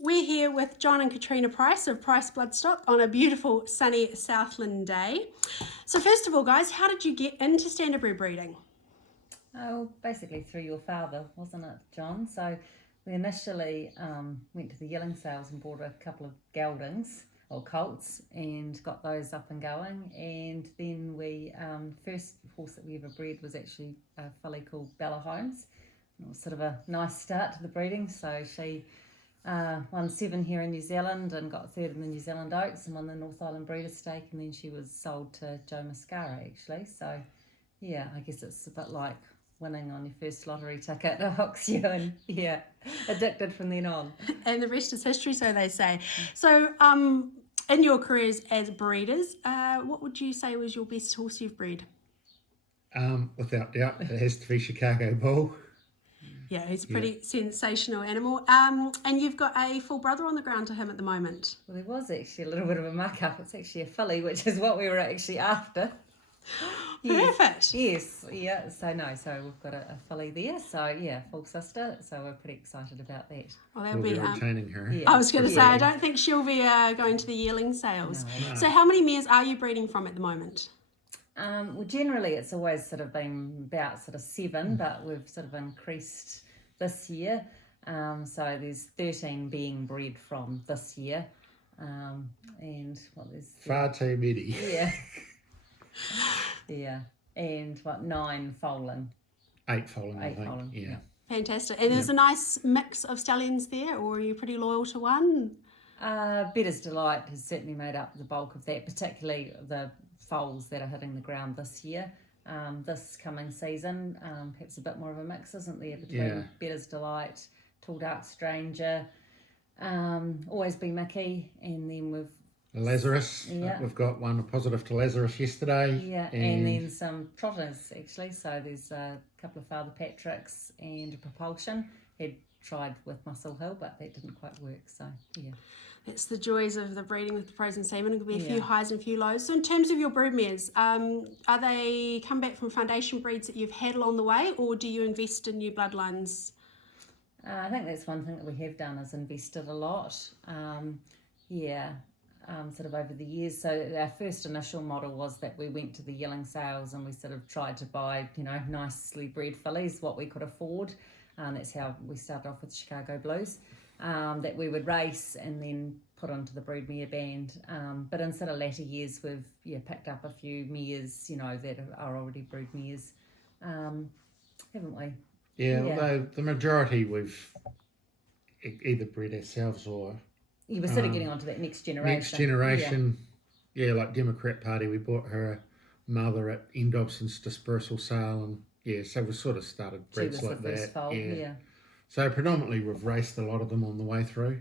We're here with John and Katrina Price of Price Bloodstock on a beautiful sunny Southland day. So first of all, guys, how did you get into standardbred breeding? Oh, basically through your father, wasn't it, John? So we initially went to the yearling sales and bought a couple of geldings or colts and got those up and going. And then we first horse that we ever bred was actually a filly called Bella Holmes. It was sort of a nice start to the breeding. So she won 7 here in New Zealand and got 3rd in the New Zealand Oaks and won the North Island Breeders' Stake. And then she was sold to Joe Mascara actually. So yeah, I guess it's a bit like winning on your first lottery ticket hooks you and addicted from then on. And the rest is history, so they say. So in your careers as breeders, what would you say was your best horse you've bred? Without doubt, it has to be Chicago Bull. Yeah, he's a pretty sensational animal. And you've got a full brother on the ground to him at the moment. Well, there was actually a little bit of a muck-up. It's actually a filly, which is what we were actually after. Perfect. Yes, yeah. So we've got a filly there. So yeah, full sister. So we're pretty excited about that. Well, that'll We'll be be retaining her. Yeah. I was going to say, I don't think she'll be going to the yearling sales. No. So how many mares are you breeding from at the moment? Well, generally it's always sort of been about sort of 7, but we've sort of increased this year. So there's 13 being bred from this year. And what is Far too many. Yeah. Yeah. And 9 foaling. 8 foaling, I 8 think. foaling, Yeah. Fantastic. And there's a nice mix of stallions there, or are you pretty loyal to one? Better's Delight has certainly made up the bulk of that, particularly the foals that are hitting the ground this year. This coming season, perhaps a bit more of a mix, isn't there, between Better's Delight, Tall Dark Stranger, Always Be Mickey, and then we've Lazarus. Yeah. We've got one positive to Lazarus yesterday. Yeah, and then some trotters actually. So there's a couple of Father Patricks and a Propulsion. Had tried with Muscle Hill, but that didn't quite work. So yeah. It's the joys of the breeding with the frozen semen. There'll be a few Yeah. highs and a few lows. So in terms of your broodmares, are they come back from foundation breeds that you've had along the way, or do you invest in new bloodlines? I think that's one thing that we have done is invested a lot. Sort of over the years. So our first initial model was that we went to the yearling sales and we sort of tried to buy, nicely bred fillies, what we could afford. That's how we started off with Chicago Blues, that we would race and then put onto the broodmare band. But in sort of latter years, we've picked up a few mares, that are already broodmares, haven't we? Yeah, although the majority we've either bred ourselves or You were sort of getting onto that next generation. next generation. Yeah, like Democrat Party, we bought her a mother at N. Dobson's dispersal sale, and so we sort of started She breeds was like the first that. foal, yeah. So predominantly we've raced a lot of them on the way through.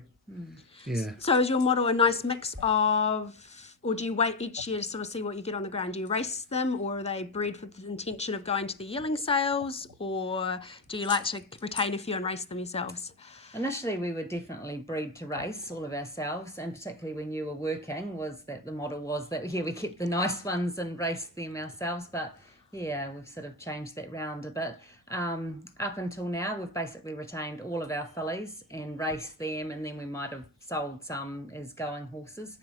Yeah. So is your model a nice mix of, or do you wait each year to sort of see what you get on the ground? Do you race them, or are they bred with the intention of going to the yearling sales, or do you like to retain a few and race them yourselves? Initially, we were definitely bred to race all of ourselves, and particularly when you were working, was that the model was that, we kept the nice ones and raced them ourselves, but we've sort of changed that round a bit. Up until now, we've basically retained all of our fillies and raced them, and then we might have sold some as going horses.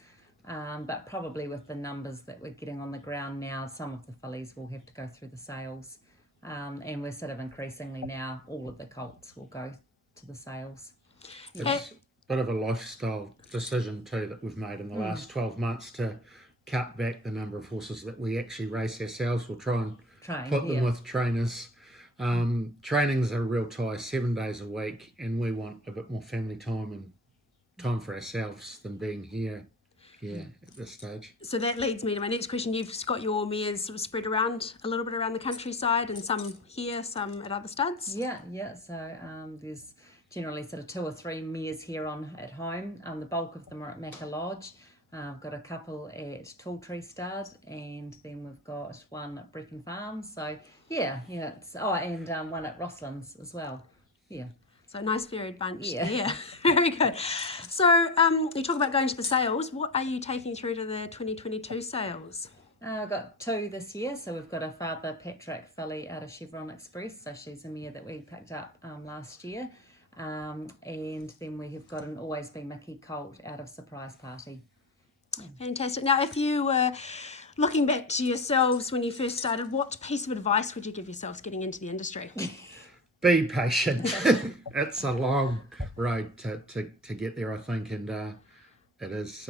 But probably with the numbers that we're getting on the ground now, some of the fillies will have to go through the sales. And we're sort of increasingly now, all of the colts will go to the sales. It's a bit of a lifestyle decision too that we've made in the last 12 months to cut back the number of horses that we actually race ourselves. We'll try and put them with trainers. Training's a real tie, 7 days a week, and we want a bit more family time and time for ourselves than being here at this stage. So that leads me to my next question. You've got your mares sort of spread around a little bit around the countryside, and some here, some at other studs. Yeah. So there's generally sort of 2 or 3 mares here at home. The bulk of them are at Macca Lodge. I've got a couple at Tall Tree Stud, and then we've got one at Brecon Farms. So and one at Rosslands as well. Yeah. So a nice varied bunch. Yeah. Very good. So you talk about going to the sales. What are you taking through to the 2022 sales? I've got 2 this year. So we've got a Father Patrick filly out of Chevron Express. So she's a mare that we picked up last year. And then we have got an Always Be Mickey colt out of Surprise Party. Fantastic. Now, if you were looking back to yourselves when you first started, what piece of advice would you give yourselves getting into the industry? Be patient. It's a long road to get there, I think, and it is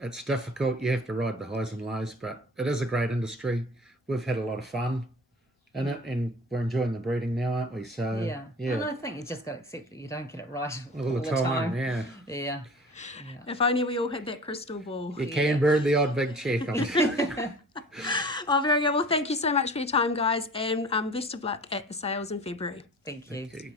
it's difficult. You have to ride the highs and lows, but it is a great industry. We've had a lot of fun in it, and we're enjoying the breeding now, aren't we? So yeah. And I think you just got to accept that you don't get it right all the time. Yeah. If only we all had that crystal ball. You can burn the odd big check on. Oh, very good. Well, thank you so much for your time, guys, and best of luck at the sales in February. Thank you. Thank you.